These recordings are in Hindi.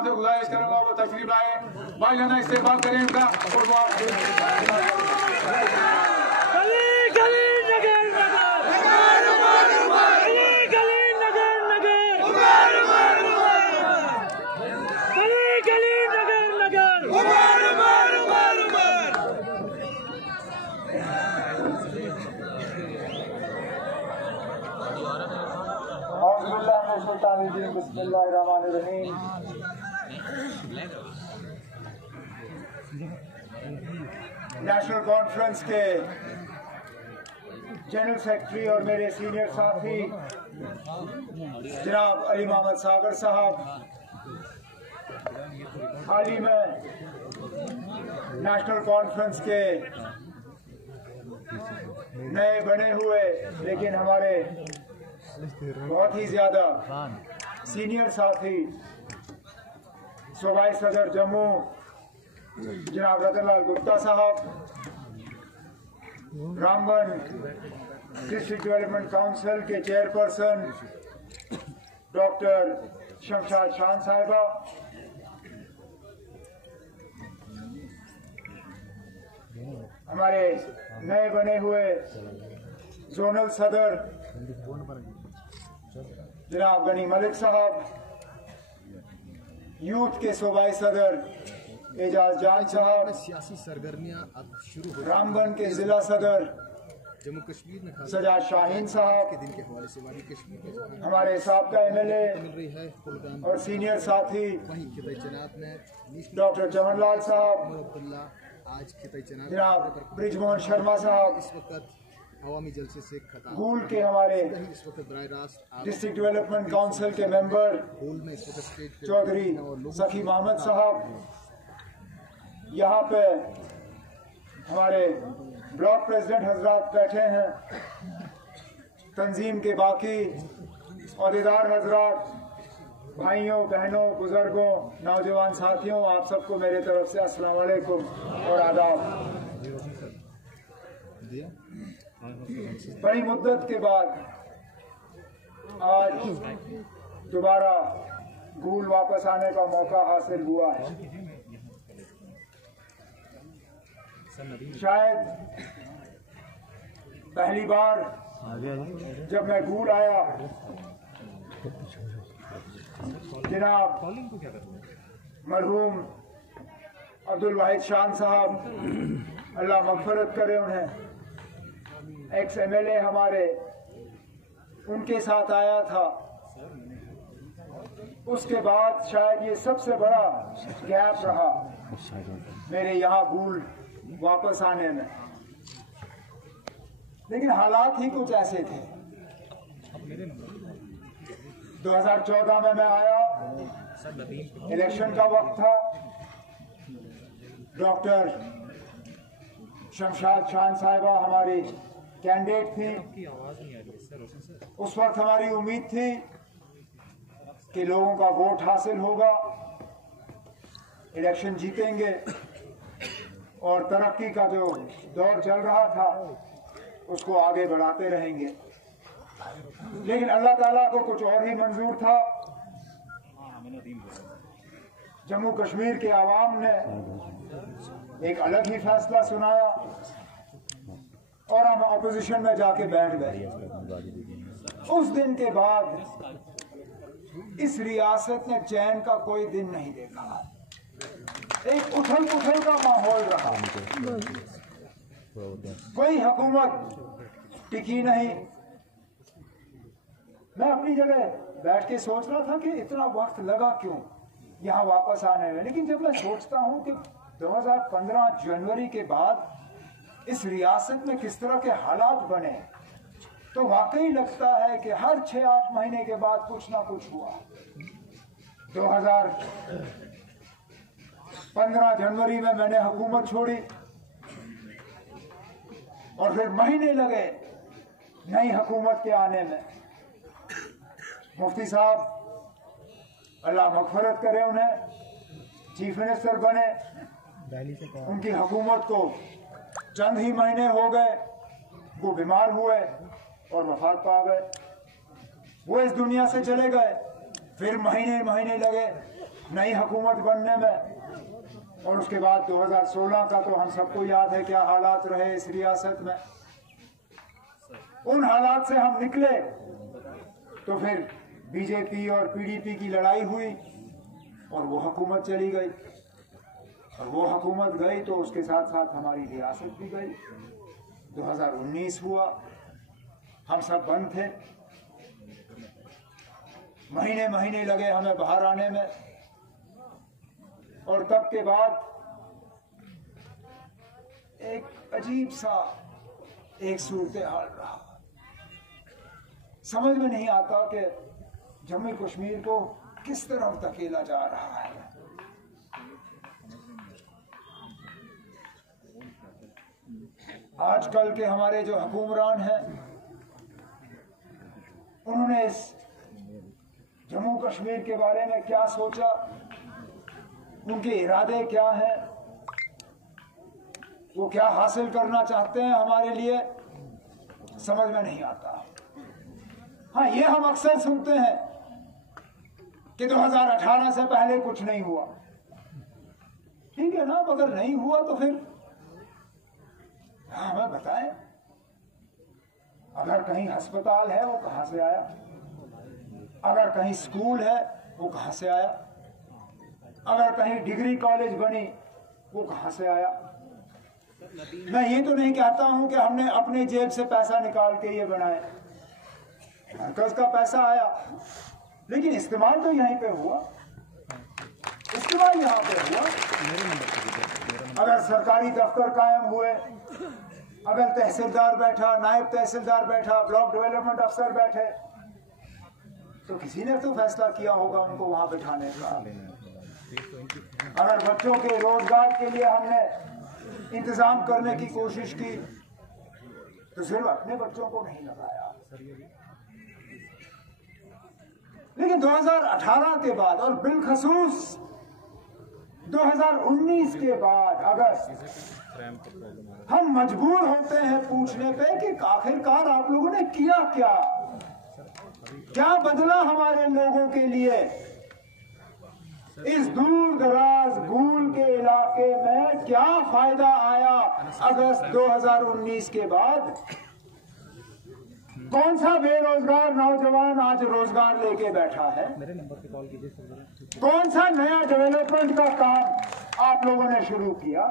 आपसे गुजारिश करूंगा वो तशरीफ लाए, भाई जाना इस्तेमाल करें इनका। बिस्मिल्लाहिर्रहमानिर्रहीम। नेशनल कॉन्फ्रेंस के जनरल सेक्रेटरी और मेरे सीनियर साथी जनाब अली मोहम्मद सागर साहब, हाल ही में नेशनल कॉन्फ्रेंस के नए बने हुए लेकिन हमारे बहुत ही ज्यादा सीनियर साथी सूबाई सदर जम्मू जनाब रतनलाल गुप्ता साहब, रामबन डिस्ट्रिक्ट डेवलपमेंट काउंसिल के चेयरपर्सन डॉक्टर शमशाद शान साहिबा, हमारे नए बने हुए जोनल सदर जनाब गनी मलिक साहब, यूथ के सूबाई सदर एजाज जान साहब, सियासी सरगर्मियां अब शुरू हो रामबन के जिला सदर जम्मू कश्मीर में सजाद शाहीन साहब, के दिन के हवाले से वादी कश्मीर में हमारे साबका एमएलए मिल रही है कुलगाम और सीनियर साथी वहीं खिताई चनात में डॉक्टर चमनलाल साहब, अब्दुल्ला आज खिताई चनात जनाब ब्रिजमोहन शर्मा साहब, इस वक्त अवामी जलसे से खताब गूल के हमारे इस वक्त बराह रास्त डिस्ट्रिक्ट डेवलपमेंट काउंसिल के मेंबर होल में इस वक्त स्टेज पे चौधरी सखी मोहम्मद साहब, यहाँ पे हमारे ब्लॉक प्रेसिडेंट हजरात बैठे हैं, तंजीम के बाकी अहदेदार हजरात, भाइयों बहनों बुजुर्गों नौजवान साथियों, आप सबको मेरे तरफ से अस्सलाम वालेकुम और आदाब। बड़ी मुद्दत के बाद आज दोबारा गूल वापस आने का मौका हासिल हुआ है। शायद पहली बार जब मैं गूल आया, जनाब मरहूम अब्दुल वाहिद शान साहब, अल्लाह मगफरत करे उन्हें, एक्स एमएलए हमारे, उनके साथ आया था। उसके बाद शायद ये सबसे बड़ा गैप रहा मेरे यहाँ गूल वापस आने में, लेकिन हालात ही कुछ ऐसे थे। 2014 में मैं आया, इलेक्शन का वक्त था, डॉक्टर शमशाद शान साहिबा हमारी कैंडिडेट थी। उस वक्त हमारी उम्मीद थी कि लोगों का वोट हासिल होगा, इलेक्शन जीतेंगे और तरक्की का जो दौर चल रहा था उसको आगे बढ़ाते रहेंगे। लेकिन अल्लाह ताला को कुछ और ही मंजूर था। जम्मू कश्मीर के आवाम ने एक अलग ही फैसला सुनाया और हम ऑपोजिशन में जाके बैठ गए। उस दिन के बाद इस रियासत ने चैन का कोई दिन नहीं देखा, एक उथल पुथल का माहौल रहा, कोई हुकूमत टिकी नहीं। मैं अपनी जगह बैठ के सोच रहा था कि इतना वक्त लगा क्यों यहाँ वापस आने में, लेकिन जब मैं सोचता हूँ कि 2015 जनवरी के बाद इस रियासत में किस तरह के हालात बने, तो वाकई लगता है कि हर 6-8 महीने के बाद कुछ ना कुछ हुआ। 2015 जनवरी में मैंने हुकूमत छोड़ी और फिर महीने लगे नई हुकूमत के आने में। मुफ्ती साहब अल्लाह मगफरत करे उन्हें, चीफ मिनिस्टर बने, उनकी हुकूमत को चंद ही महीने हो गए, वो बीमार हुए और वफात पा गए। वो इस दुनिया से चले गए, फिर महीने लगे, नई हुकूमत बनने में, और उसके बाद 2016 का तो हम सबको याद है क्या हालात रहे इस रियासत में। उन हालात से हम निकले तो फिर बीजेपी और पीडीपी की लड़ाई हुई और वो हुकूमत चली गई, और वो हुकूमत गई तो उसके साथ साथ हमारी रियासत भी गई। 2019 हुआ, हम सब बंद थे, महीने महीने लगे हमें बाहर आने में, और तब के बाद एक अजीब सा एक सूरत हाल रहा। समझ में नहीं आता कि जम्मू कश्मीर को किस तरफ धकेला जा रहा है। आजकल के हमारे जो हुक्मरान हैं, उन्होंने इस जम्मू कश्मीर के बारे में क्या सोचा, उनके इरादे क्या हैं, वो क्या हासिल करना चाहते हैं हमारे लिए, समझ में नहीं आता। हाँ, ये हम अक्सर सुनते हैं कि 2018 से पहले कुछ नहीं हुआ। ठीक है ना, अगर नहीं हुआ तो फिर हमें बताएं। अगर कहीं अस्पताल है वो कहां से आया, अगर कहीं स्कूल है वो कहां से आया, अगर कहीं डिग्री कॉलेज बनी वो कहां से आया। मैं ये तो नहीं कहता हूं कि हमने अपने जेब से पैसा निकाल के ये बनाए, मरकज का पैसा आया, लेकिन इस्तेमाल तो यहीं पे हुआ, इस्तेमाल यहाँ पे हुआ। अगर सरकारी दफ्तर कायम हुए, अगर तहसीलदार बैठा, नायब तहसीलदार बैठा, ब्लॉक डेवलपमेंट अफसर बैठे, तो किसी ने तो फैसला किया होगा उनको वहां बैठाने का। अगर बच्चों के रोजगार के लिए हमने इंतजाम करने की कोशिश की तो सिर्फ अपने बच्चों को नहीं लगाया। लेकिन 2018 के बाद और बिलखसूस 2019 के बाद अगस्त हम मजबूर होते हैं पूछने पे कि आखिरकार आप लोगों ने किया क्या, क्या बदला हमारे लोगों के लिए। इस दूर दराज गूल के इलाके में क्या फायदा आया अगस्त 2019 के बाद। कौन सा बेरोजगार नौजवान आज रोजगार लेके बैठा है, कौन सा नया डेवलपमेंट का काम आप लोगों ने शुरू किया,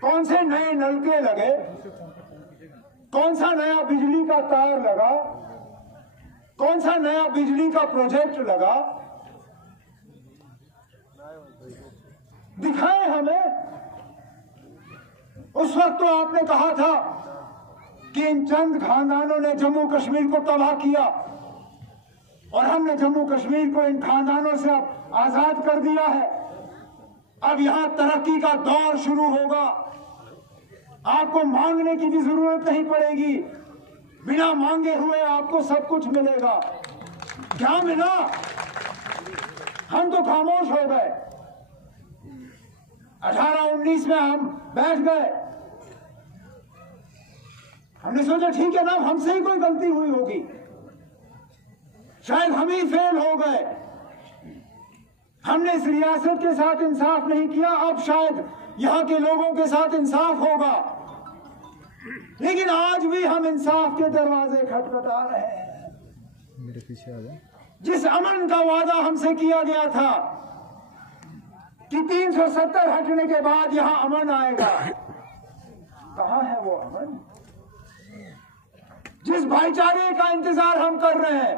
कौन से नए नलके लगे, कौन सा नया बिजली का तार लगा, कौन सा नया बिजली का प्रोजेक्ट लगा, दिखाएं हमें। उस वक्त तो आपने कहा था कि इन चंद खानदानों ने जम्मू कश्मीर को तबाह किया और हमने जम्मू कश्मीर को इन खानदानों से अब आजाद कर दिया है। अब यहां तरक्की का दौर शुरू होगा, आपको मांगने की भी जरूरत नहीं पड़ेगी, बिना मांगे हुए आपको सब कुछ मिलेगा। क्या मिला? हम तो खामोश हो गए। 18-19 में हम बैठ गए, हमने सोचा ठीक है ना, हमसे ही कोई गलती हुई होगी, शायद हम ही फेल हो गए, हमने इस रियासत के साथ इंसाफ नहीं किया, अब शायद यहां के लोगों के साथ इंसाफ होगा। लेकिन आज भी हम इंसाफ के दरवाजे खटखटा रहे हैं। मेरे पीछे आ जाए। जिस अमन का वादा हमसे किया गया था कि 370 हटने के बाद यहां अमन आएगा, कहां है वो अमन? जिस भाईचारे का इंतजार हम कर रहे हैं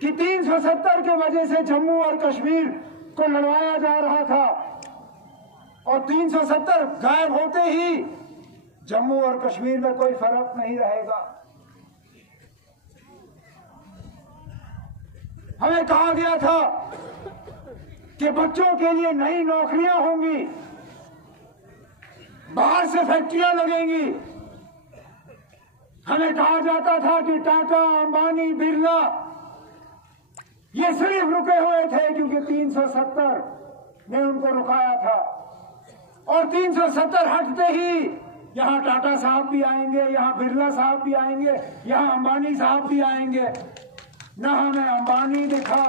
कि 370 के वजह से जम्मू और कश्मीर को लड़वाया जा रहा था और 370 गायब होते ही जम्मू और कश्मीर में कोई फर्क नहीं रहेगा। हमें कहा गया था कि बच्चों के लिए नई नौकरियां होंगी, बाहर से फैक्ट्रियां लगेंगी। हमें कहा जाता था कि टाटा, अंबानी, बिरला ये सिर्फ रुके हुए थे क्योंकि 370 ने उनको रुकाया था, और 370 हटते ही यहां टाटा साहब भी आएंगे, यहां बिरला साहब भी आएंगे, यहां अंबानी साहब भी आएंगे। ना हमें अंबानी दिखा,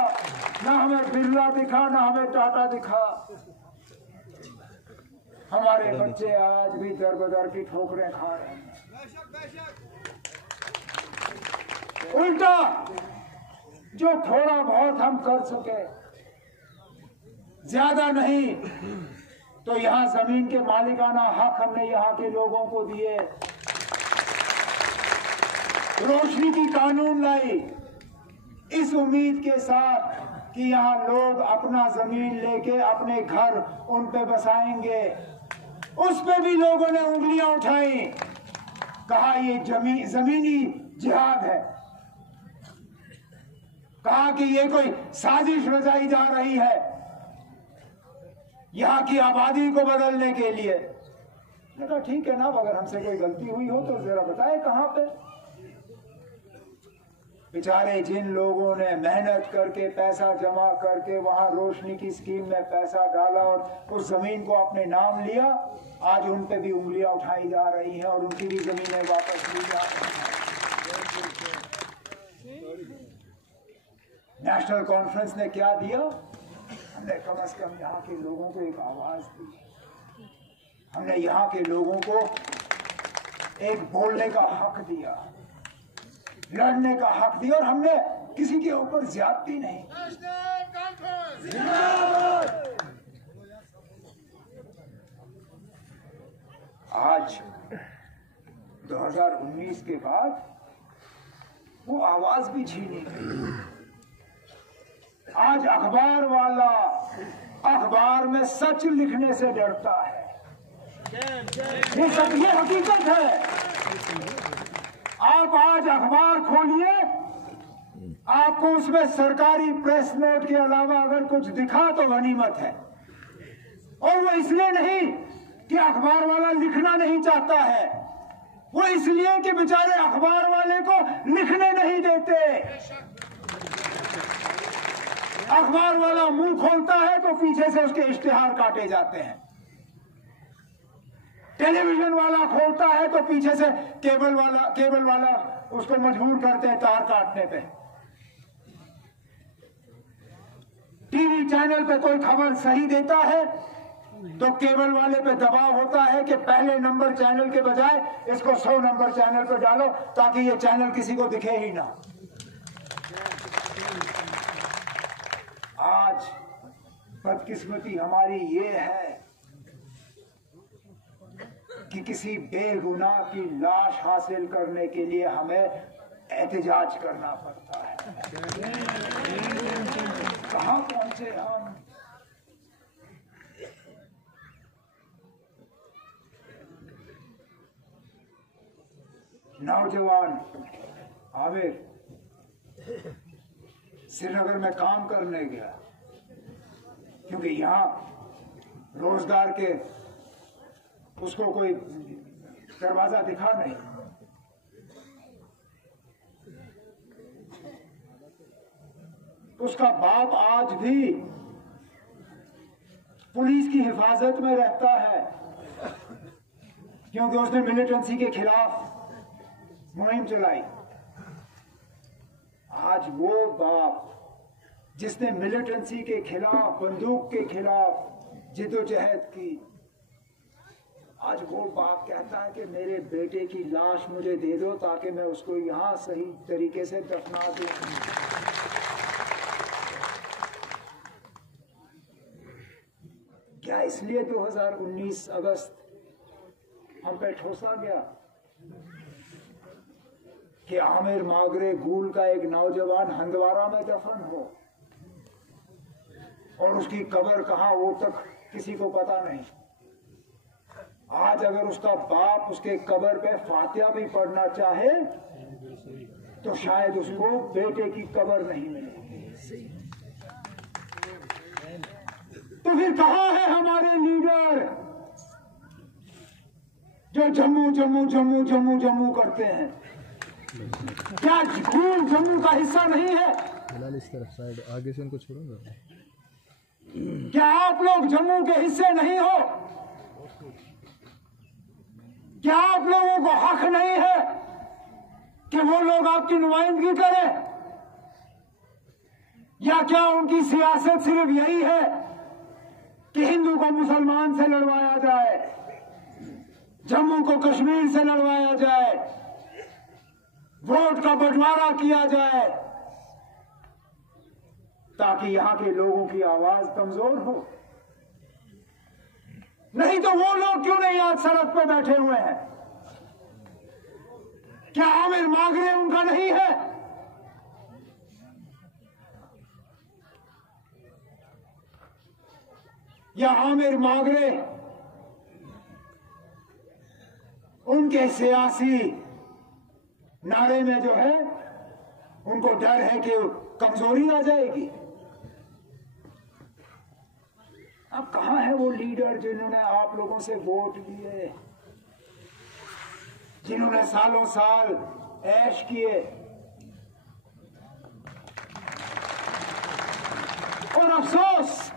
ना हमें बिरला दिखा, ना हमें टाटा दिखा। हमारे बच्चे आज भी दर बदर की ठोकरें खा रहे हैं। उल्टा जो थोड़ा बहुत हम कर सके, ज्यादा नहीं, तो यहां जमीन के मालिकाना हक हमने यहां के लोगों को दिए। रोशनी की कानून लाई इस उम्मीद के साथ कि यहां लोग अपना जमीन लेके अपने घर उन पे बसाएंगे। उस पे भी लोगों ने उंगलियां उठाई, कहा ये जमीनी जिहाद है, कहा कि ये कोई साजिश रचाई जा रही है यहां की आबादी को बदलने के लिए। मैंने कहा ठीक है ना, अगर हमसे कोई गलती हुई हो तो जरा बताए कहां पे। बेचारे जिन लोगों ने मेहनत करके पैसा जमा करके वहां रोशनी की स्कीम में पैसा डाला और उस जमीन को अपने नाम लिया, आज उन पे भी उंगलियां उठाई जा रही हैं और उनकी भी जमीनें वापस ली जा रही हैं। नेशनल कॉन्फ्रेंस ने क्या दिया? हमने कम से कम यहाँ के लोगों को एक आवाज दी, हमने यहाँ के लोगों को एक बोलने का हक दिया, लड़ने का हक दिया, और हमने किसी के ऊपर ज्यादती नहीं। आज 2019 के बाद वो आवाज भी छीनी गई। आज अखबार वाला अखबार में सच लिखने से डरता है। ये सब ये हकीकत है। आप आज अखबार खोलिए, आपको उसमें सरकारी प्रेस नोट के अलावा अगर कुछ दिखा तो गनीमत है। और वो इसलिए नहीं कि अखबार वाला लिखना नहीं चाहता है, वो इसलिए कि बेचारे अखबार वाले को लिखने नहीं देते। अखबार वाला मुंह खोलता है तो पीछे से उसके इश्तिहार काटे जाते हैं। टेलीविजन वाला खोलता है तो पीछे से केबल वाला उसको मजबूर करते हैं तार काटने पे। टीवी चैनल पे कोई खबर सही देता है तो केबल वाले पे दबाव होता है कि पहले नंबर चैनल के बजाय इसको 100 नंबर चैनल पे डालो ताकि ये चैनल किसी को दिखे ही ना। आज बदकिस्मती हमारी ये है कि किसी बेगुनाह की लाश हासिल करने के लिए हमें एहतजाज करना पड़ता है। कहां पहुंचे हम? नौजवान आमिर श्रीनगर में काम करने गया क्योंकि यहां रोजगार के उसको कोई दरवाजा दिखा नहीं। उसका बाप आज भी पुलिस की हिफाजत में रहता है क्योंकि उसने मिलिटेंसी के खिलाफ मुहिम चलाई। आज वो बाप जिसने मिलिटेंसी के खिलाफ, बंदूक के खिलाफ जिद्दोजहद की, आज वो बाप कहता है कि मेरे बेटे की लाश मुझे दे दो ताकि मैं उसको यहां सही तरीके से दफना दूं। क्या इसलिए 2019 अगस्त हम पे ठोसा गया कि आमिर मागरे गुल का एक नौजवान हंदवारा में दफन हो और उसकी कब्र कहां वो तक किसी को पता नहीं। आज अगर उसका बाप उसके कब्र पे फातिहा भी पढ़ना चाहे तो शायद उसको बेटे की कब्र नहीं मिलेगी। तो फिर कहां है हमारे लीडर जो जम्मू जम्मू जम्मू जम्मू जम्मू करते हैं? क्या गुल जम्मू का हिस्सा नहीं है? फिलहाल इस तरफ साइड आगे से उनको छोड़ूंगा। क्या आप लोग जम्मू के हिस्से नहीं हो? क्या आप लोगों को हक नहीं है कि वो लोग आपकी नुमाइंदगी करें? या क्या उनकी सियासत सिर्फ यही है कि हिंदू को मुसलमान से लड़वाया जाए, जम्मू को कश्मीर से लड़वाया जाए, वोट का बंटवारा किया जाए ताकि यहां के लोगों की आवाज कमजोर हो? नहीं तो वो लोग क्यों नहीं आज सड़क पर बैठे हुए हैं? क्या आमिर मागरे उनका नहीं है? या आमिर मागरे उनके सियासी नारे में जो है उनको डर है कि कमजोरी आ जाएगी? अब कहां है वो लीडर जिन्होंने आप लोगों से वोट लिए, जिन्होंने सालों साल ऐश किए? और अफसोस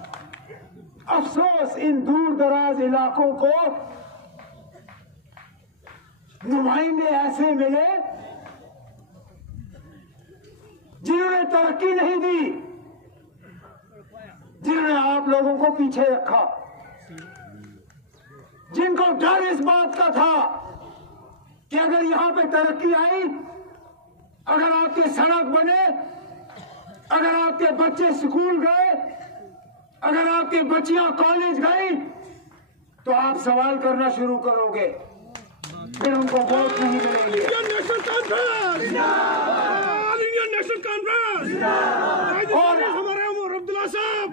अफसोस इन दूर दराज इलाकों को नुमाइंदे ऐसे मिले जिन्होंने तरक्की नहीं दी, जिन्होंने आप लोगों को पीछे रखा, जिनको डर इस बात का था कि अगर यहां पे तरक्की आई, अगर आपके सड़क बने, अगर आपके बच्चे स्कूल गए, अगर आपकी बच्चियां कॉलेज गई, तो आप सवाल करना शुरू करोगे, फिर उनको वोट नहीं मिलेंगे। Indian national conference, Indian national conference, और हमारे उमर अब्दुल्ला साहब,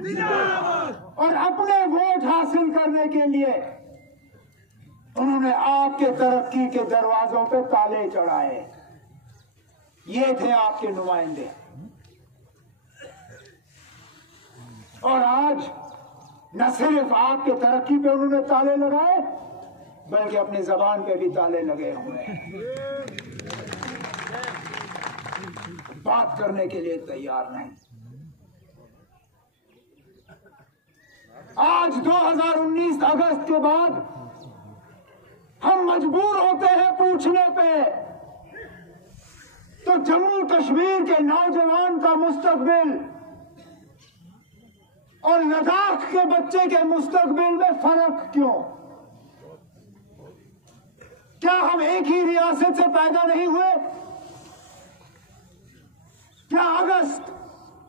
और अपने वोट हासिल करने के लिए उन्होंने आपके तरक्की के दरवाजों पे ताले चढ़ाए। ये थे आपके नुमाइंदे। और आज न सिर्फ आपके तरक्की पे उन्होंने ताले लगाए, बल्कि अपनी जबान पे भी ताले लगे हुए हैं। बात करने के लिए तैयार नहीं। आज 2019 अगस्त के बाद हम मजबूर होते हैं पूछने पे, तो जम्मू कश्मीर के नौजवान का मुस्तकबिल और लद्दाख के बच्चे के मुस्तकबिल में फर्क क्यों? क्या हम एक ही रियासत से पैदा नहीं हुए? क्या अगस्त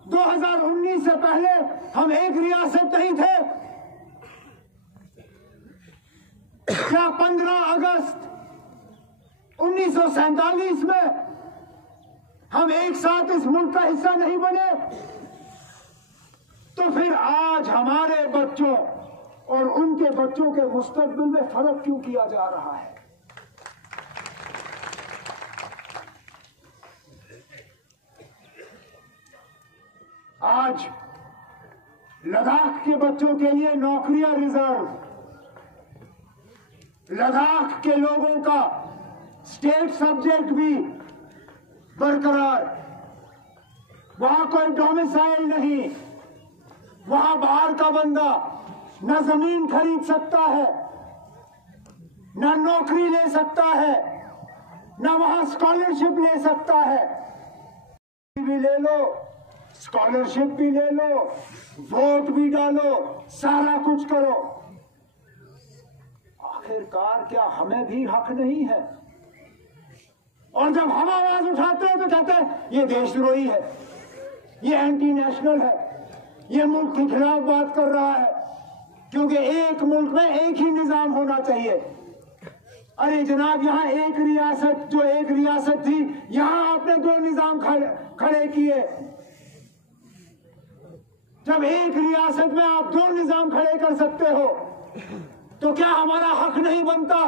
2019 से पहले हम एक रियासत नहीं थे? क्या 15 अगस्त 1947 में हम एक साथ इस मुल्क का हिस्सा नहीं बने? तो फिर आज हमारे बच्चों और उनके बच्चों के मुस्तकबिल में फर्क क्यों किया जा रहा है? आज लद्दाख के बच्चों के लिए नौकरियां रिजर्व, लद्दाख के लोगों का स्टेट सब्जेक्ट भी बरकरार, वहां कोई डोमिसाइल नहीं, वहां बाहर का बंदा न जमीन खरीद सकता है, न नौकरी ले सकता है, न वहां स्कॉलरशिप ले सकता है। भी ले लो, स्कॉलरशिप भी ले लो, वोट भी डालो, सारा कुछ करो। आखिरकार क्या हमें भी हक नहीं है? और जब हम आवाज उठाते हैं तो कहते हैं ये देशद्रोही है, ये एंटी नेशनल है, ये मुल्क के खिलाफ बात कर रहा है, क्योंकि एक मुल्क में एक ही निजाम होना चाहिए। अरे जनाब, यहाँ एक रियासत, जो एक रियासत थी, यहाँ आपने दो निजाम खड़े किए। जब एक रियासत में आप दो निजाम खड़े कर सकते हो, तो क्या हमारा हक नहीं बनता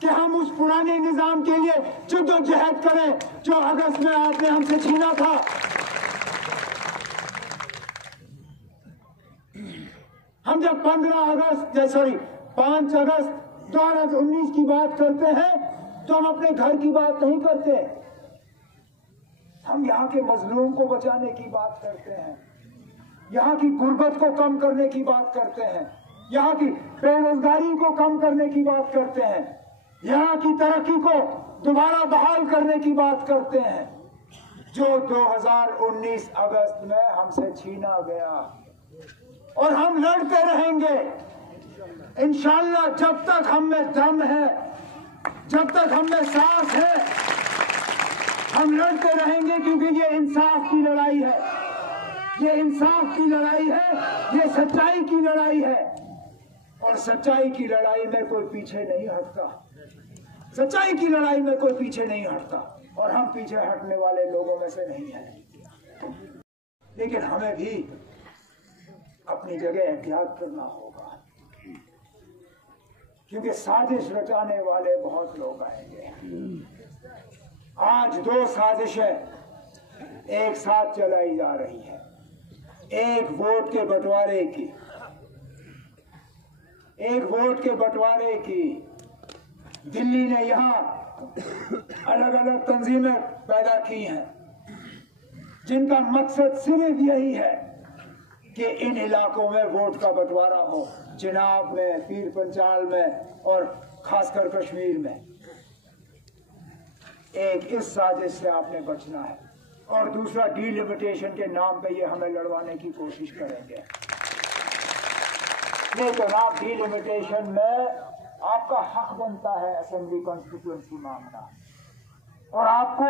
कि हम उस पुराने निजाम के लिए जद्दोजहद करें जो अगस्त में आपने हमसे छीना था? हम जब 5 अगस्त 2019 की बात करते हैं तो हम अपने घर की बात नहीं करते, हम यहाँ के मजलूम को बचाने की बात करते हैं, यहाँ की गुर्बत को कम करने की बात करते हैं, यहाँ की बेरोजगारी को कम करने की बात करते हैं, यहाँ की तरक्की को दोबारा बहाल करने की बात करते हैं। जो 2019 अगस्त में हमसे छीना गया, और हम लड़ते रहेंगे इंशाअल्लाह। जब तक हम में दम है, जब तक हम में सांस है, हम लड़ते रहेंगे, क्योंकि ये इंसाफ की लड़ाई है, ये इंसाफ की लड़ाई है, ये सच्चाई की लड़ाई है। और सच्चाई की लड़ाई में कोई पीछे नहीं हटता, सच्चाई की लड़ाई में कोई पीछे नहीं हटता, और हम पीछे हटने वाले लोगों में से नहीं हैं। लेकिन हमें भी अपनी जगह एहतियात करना होगा, क्योंकि साजिश रचाने वाले बहुत लोग आएंगे। आज 2 साजिशें एक साथ चलाई जा रही है। एक वोट के बंटवारे की, एक वोट के बंटवारे की। दिल्ली ने यहाँ अलग अलग तंजीमें पैदा की हैं, जिनका मकसद सिर्फ यही है कि इन इलाकों में वोट का बंटवारा हो, चिनाब में, पीर पंचाल में, और खासकर कश्मीर में। एक इस साजिश से आपने बचना है, और दूसरा डीलिमिटेशन के नाम पे ये हमें लड़वाने की कोशिश करेंगे। लेकिन आप डीलिमिटेशन में आपका हक बनता है असेंबली कॉन्स्टिट्यूएंसी मांगना, और आपको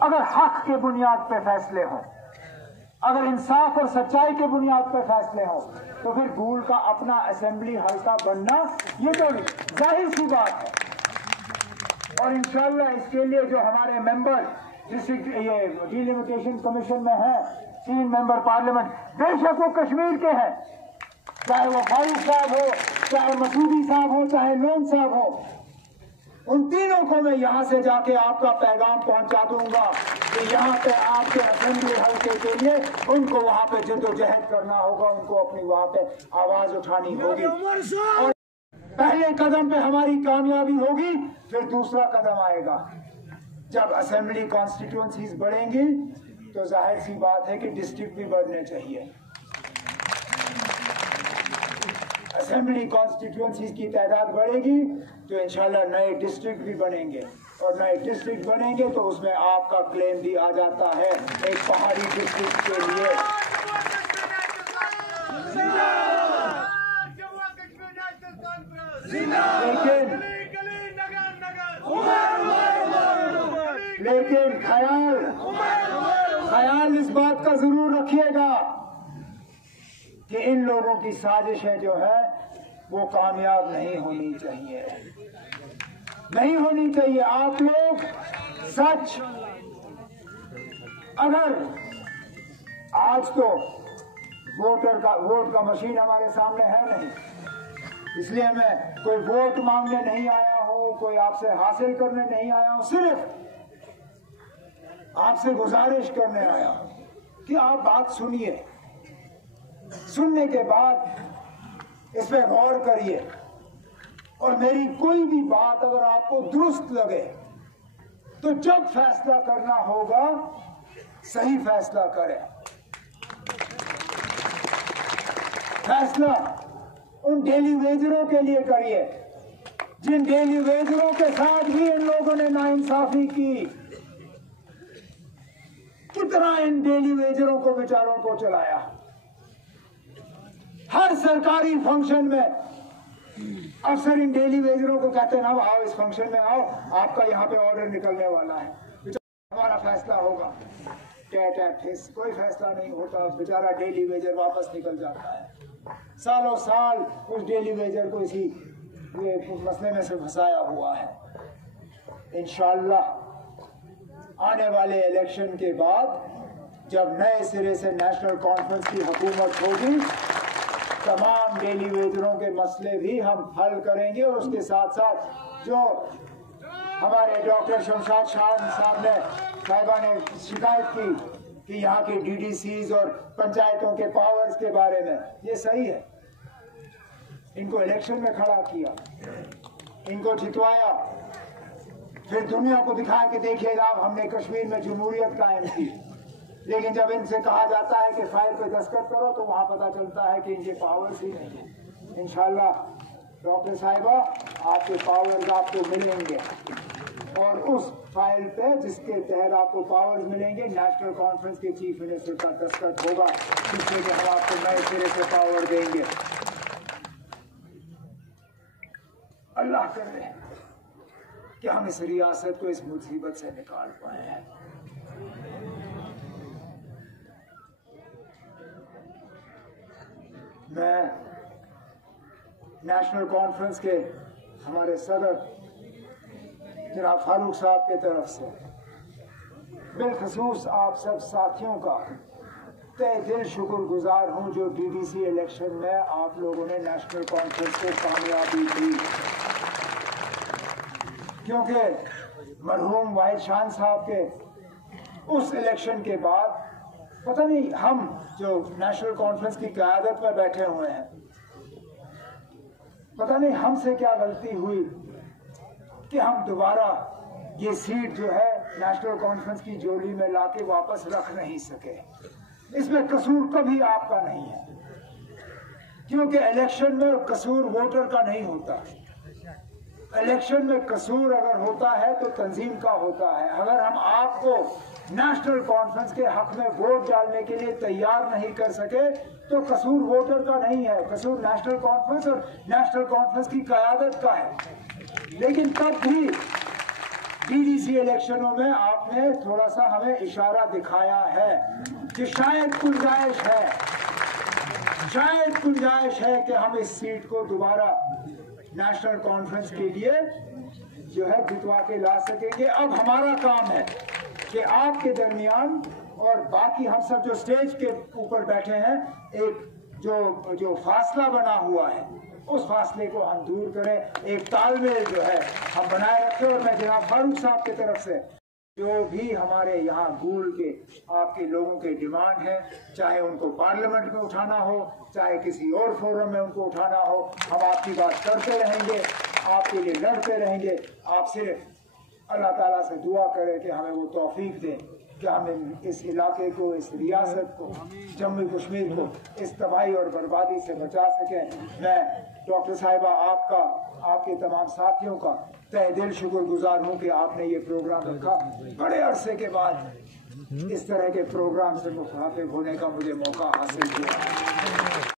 अगर हक के बुनियाद पे फैसले हों, अगर इंसाफ और सच्चाई के बुनियाद पे फैसले हों, तो फिर गूल का अपना असेंबली हल्का बनना ये तो जाहिर सी बात है। और इंशाअल्लाह इसके लिए जो हमारे मेंबर डिस्ट्रिक्ट ये डीलिमिटेशन कमीशन में हैं, 3 मेंबर पार्लियामेंट, बेशक वो कश्मीर के हैं, चाहे वो फारूक साहब हो, चाहे मसूदी साहब हो, चाहे लोन साहब हो, उन तीनों को मैं यहाँ से जाके आपका पैगाम पहुंचा दूंगा कि यहाँ पे आपके असेंबली हल्के के लिए उनको वहाँ पे जद्दोजहद करना होगा, उनको अपनी वहाँ पे आवाज उठानी होगी। और पहले कदम पे हमारी कामयाबी होगी, फिर दूसरा कदम आएगा। जब असेंबली कॉन्स्टिट्यूएंसीज बढ़ेंगी तो जाहिर सी बात है कि डिस्ट्रिक्ट भी बढ़ने चाहिए। असेंबली कॉन्स्टिट्यूएंसीज की तादाद बढ़ेगी तो इंशाल्लाह नए डिस्ट्रिक्ट भी बनेंगे, और नए डिस्ट्रिक्ट बनेंगे तो उसमें आपका क्लेम भी आ जाता है एक पहाड़ी डिस्ट्रिक्ट के लिए। लेकिन ख्याल इस बात का जरूर रखिएगा कि इन लोगों की साजिशें जो है वो कामयाब नहीं होनी चाहिए, नहीं होनी चाहिए। आप लोग सच, अगर आज तो वोट का मशीन हमारे सामने है नहीं, इसलिए मैं कोई वोट मांगने नहीं आया हूं, कोई आपसे हासिल करने नहीं आया हूं, सिर्फ आपसे गुजारिश करने आया हूं कि आप बात सुनिए, सुनने के बाद इस पर गौर करिए, और मेरी कोई भी बात अगर आपको दुरुस्त लगे तो जब फैसला करना होगा सही फैसला करें। फैसला उन डेली वेजरों के लिए करिए जिन डेली वेजरों के साथ भी इन लोगों ने नाइंसाफी की। कितना इन डेली वेजरों को बेचारों को चलाया। हर सरकारी फंक्शन में अफसर इन डेली वेजरों को कहते हैं, अब आओ इस फंक्शन में आओ, आपका यहाँ पे ऑर्डर निकलने वाला है, हमारा फैसला होगा। कोई फैसला नहीं होता, बेचारा डेली वेजर वापस निकल जाता है। सालों साल उस डेली वेजर को इसी मसले में से फंसाया हुआ है। इंशाअल्लाह आने वाले इलेक्शन के बाद जब नए सिरे से नेशनल कॉन्फ्रेंस की हुकूमत होगी, तमाम डेली वेजरों के मसले भी हम हल करेंगे, और उसके साथ साथ जो हमारे डॉक्टर शमशाद साहबा ने शिकायत की कि यहाँ के डीडीसीज और पंचायतों के पावर्स के बारे में, ये सही है। इनको इलेक्शन में खड़ा किया, इनको जितवाया, फिर दुनिया को दिखाया कि देखिए आप हमने कश्मीर में जमहूरियत कायम की। लेकिन जब इनसे कहा जाता है कि फाइल पे दस्तखत करो तो वहां पता चलता है कि इनके पावर्स ही नहीं है। इंशाल्लाह डॉक्टर साहिबा आपके पावर्स आपको मिलेंगे। और उस फाइल पे जिसके तहत आपको पावर्स मिलेंगे, नेशनल कॉन्फ्रेंस के चीफ मिनिस्टर का दस्तखत होगा, जिसमें कि हम आपको नए सिरे से पावर देंगे। अल्लाह करे कि हम इस रियासत को इस मुसीबत से निकाल पाए हैं। मैं नेशनल कॉन्फ्रेंस के हमारे सदर जनाब फारूक साहब की तरफ से बिलखसूस आप सब साथियों का तहे दिल शुक्रगुजार हूँ जो डीडीसी इलेक्शन में आप लोगों ने नेशनल कॉन्फ्रेंस को कामयाबी दी, क्योंकि मरहूम वाहिद शान साहब के उस इलेक्शन के बाद पता नहीं हम जो नेशनल कॉन्फ्रेंस की क़यादत में बैठे हुए हैं, पता नहीं हमसे क्या गलती हुई कि हम दोबारा ये सीट जो है नेशनल कॉन्फ्रेंस की झोली में लाके वापस रख नहीं सके। इसमें कसूर कभी आपका नहीं है, क्योंकि इलेक्शन में कसूर वोटर का नहीं होता। इलेक्शन में कसूर अगर होता है तो तंजीम का होता है। अगर हम आपको नेशनल कॉन्फ्रेंस के हक में वोट डालने के लिए तैयार नहीं कर सके तो कसूर वोटर का नहीं है, कसूर नेशनल कॉन्फ्रेंस और नेशनल कॉन्फ्रेंस की क़यादत का है। लेकिन तब भी डीडीसी इलेक्शनों में आपने थोड़ा सा हमें इशारा दिखाया है कि शायद गुंजाइश है कि हम इस सीट को दोबारा नेशनल कॉन्फ्रेंस के लिए जो है जितवा के ला सकेंगे। अब हमारा काम है कि आपके दरमियान और बाकी हम सब जो स्टेज के ऊपर बैठे हैं, एक जो फासला बना हुआ है उस फासले को हम दूर करें, एक तालमेल जो है हम बनाए रखें। और मैं जनाब फारूक साहब की तरफ से जो भी हमारे यहाँ गूल के आपके लोगों के डिमांड है, चाहे उनको पार्लियामेंट में उठाना हो, चाहे किसी और फोरम में उनको उठाना हो, हम आपकी बात करते रहेंगे, आपके लिए लड़ते रहेंगे। आप सिर्फ अल्लाह ताला से दुआ करें कि हमें वो तौफीक दें कि हम इस इलाके को, इस रियासत को, जम्मू कश्मीर को इस तबाही और बर्बादी से बचा सकें। मैं डॉक्टर साहिबा आपका, आपके तमाम साथियों का तहे दिल शुक्रगुजार हूँ कि आपने ये प्रोग्राम रखा। बड़े अरसे के बाद इस तरह के प्रोग्राम से मुखातिब होने का मुझे मौका हासिल हुआ।